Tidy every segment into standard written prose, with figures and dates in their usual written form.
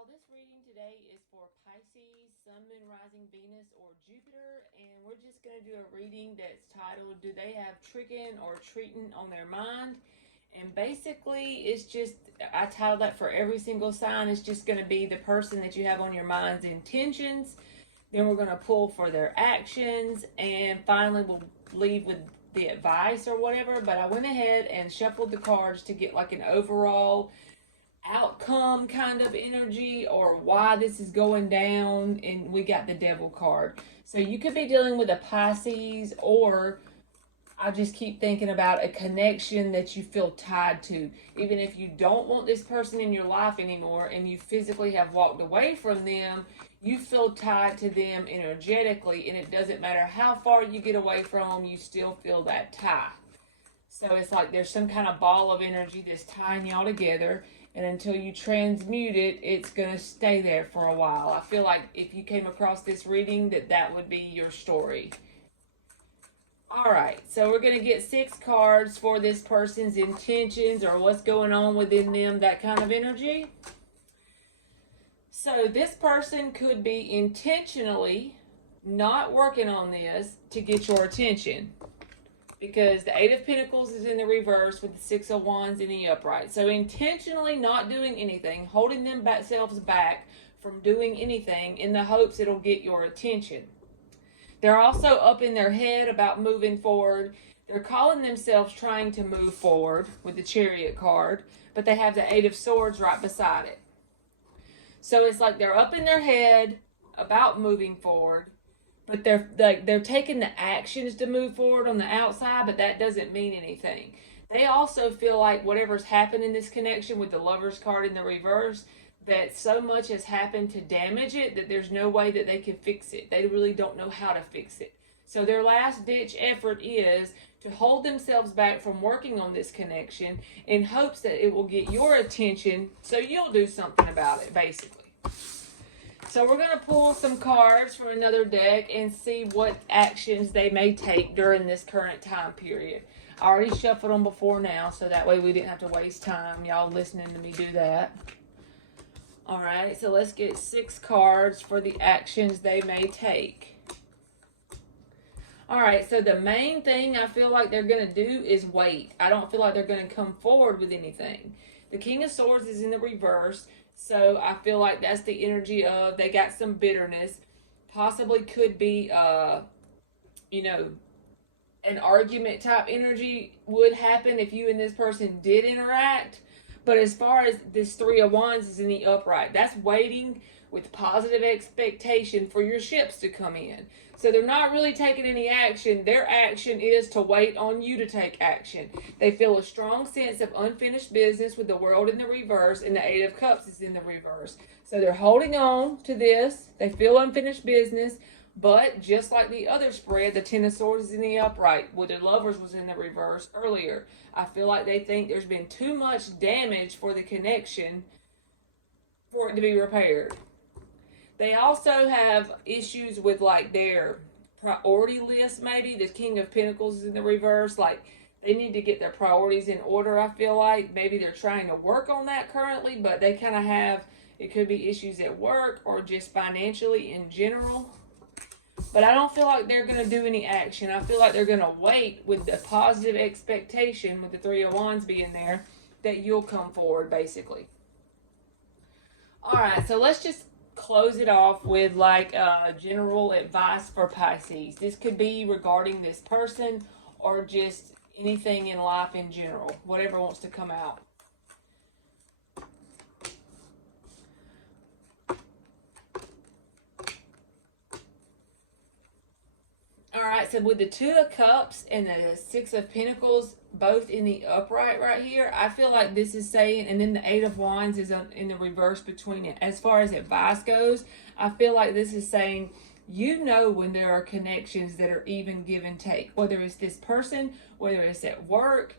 y'all, this reading today is for Pisces, Sun, Moon, Rising, Venus, or Jupiter, and we're just going to do a reading that's titled, Do They Have TRICKIN or TREATIN on Their Mind? And basically, it's just, I titled that for every single sign. It's just going to be the person that you have on your mind's intentions. Then we're going to pull for their actions, and finally we'll leave with the advice or whatever. But I went ahead and shuffled the cards to get like an overall outcome kind of energy or why this is going down, and we got the Devil card. So you could be dealing with a Pisces, or I just keep thinking about a connection that you feel tied to. Even if you don't want this person in your life anymore and you physically have walked away from them, you feel tied to them energetically, and it doesn't matter how far you get away from them, you still feel that tie. So it's like there's some kind of ball of energy that's tying y'all together, and until you transmute it, it's going to stay there for a while. I feel like if you came across this reading, that would be your story. All right, so we're going to get 6 cards for this person's intentions or what's going on within them, that kind of energy. So this person could be intentionally not working on this to get your attention, because the 8 of Pentacles is in the reverse with the 6 of Wands in the upright. So intentionally not doing anything, holding themselves back from doing anything in the hopes it'll get your attention. They're also up in their head about moving forward. They're calling themselves trying to move forward with the Chariot card, but they have the 8 of Swords right beside it. So it's like they're up in their head about moving forward, but they're taking the actions to move forward on the outside, but that doesn't mean anything. They also feel like whatever's happened in this connection with the Lover's card in the reverse, that so much has happened to damage it that there's no way that they can fix it. They really don't know how to fix it. So their last ditch effort is to hold themselves back from working on this connection in hopes that it will get your attention so you'll do something about it, basically. So we're going to pull some cards from another deck and see what actions they may take during this current time period. I already shuffled them before now, so that way we didn't have to waste time y'all listening to me do that. Alright, so let's get 6 cards for the actions they may take. Alright, so the main thing I feel like they're going to do is wait. I don't feel like they're going to come forward with anything. The King of Swords is in the reverse. So I feel like that's the energy of they got some bitterness. Possibly could be, an argument type energy would happen if you and this person did interact. But as far as this 3 of Wands is in the upright, that's waiting with positive expectation for your ships to come in. So they're not really taking any action. Their action is to wait on you to take action. They feel a strong sense of unfinished business with the World in the reverse, and the 8 of Cups is in the reverse. So they're holding on to this. They feel unfinished business. But just like the other spread, the 10 of Swords is in the upright, where the Lovers was in the reverse earlier. I feel like they think there's been too much damage for the connection for it to be repaired. They also have issues with like their priority list, maybe. The King of Pentacles is in the reverse. Like they need to get their priorities in order, I feel like. Maybe they're trying to work on that currently, but they kind of have, it could be issues at work or just financially in general. But I don't feel like they're going to do any action. I feel like they're going to wait with the positive expectation, with the 3 of Wands being there, that you'll come forward, basically. Alright, so let's just close it off with like general advice for Pisces. This could be regarding this person or just anything in life in general, whatever wants to come out. Alright, so with the 2 of Cups and the 6 of Pentacles both in the upright right here, I feel like this is saying, and then the 8 of Wands is in the reverse between it. As far as advice goes, I feel like this is saying, you know when there are connections that are even give and take. Whether it's this person, whether it's at work,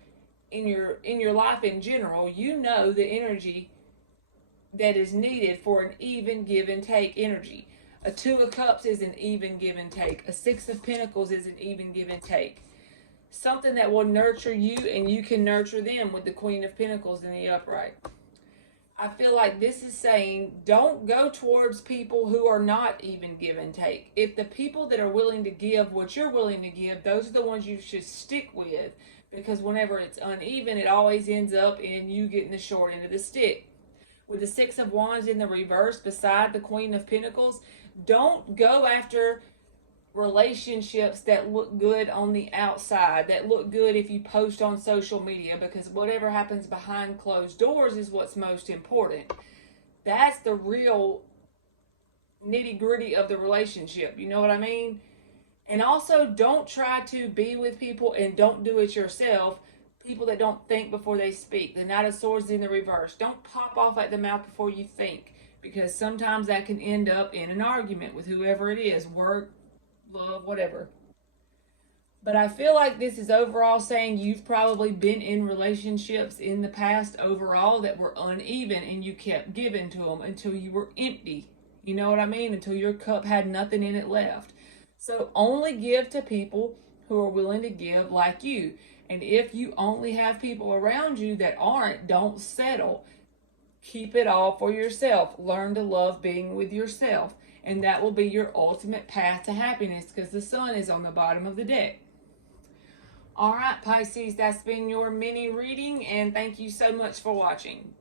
in your life in general, you know the energy that is needed for an even give and take energy. A 2 of Cups is an even give and take. A 6 of Pentacles is an even give and take. Something that will nurture you and you can nurture them with the Queen of Pentacles in the upright. I feel like this is saying don't go towards people who are not even give and take. If the people that are willing to give what you're willing to give, those are the ones you should stick with, because whenever it's uneven, it always ends up in you getting the short end of the stick. With the Six of Wands in the reverse beside the Queen of Pentacles, don't go after relationships that look good on the outside, that look good if you post on social media, because whatever happens behind closed doors is what's most important. That's the real nitty gritty of the relationship. You know what I mean? And also, don't try to be with people and don't do it yourself. People that don't think before they speak. The Knight of Swords in the reverse. Don't pop off at the mouth before you think, because sometimes that can end up in an argument with whoever it is, work, love, whatever. But I feel like this is overall saying you've probably been in relationships in the past overall that were uneven, and you kept giving to them until you were empty. You know what I mean? Until your cup had nothing in it left. So only give to people who are willing to give like you. And if you only have people around you that aren't, don't settle. Keep it all for yourself. Learn to love being with yourself. And that will be your ultimate path to happiness, because the sun is on the bottom of the deck. All right, Pisces, that's been your mini reading, and thank you so much for watching.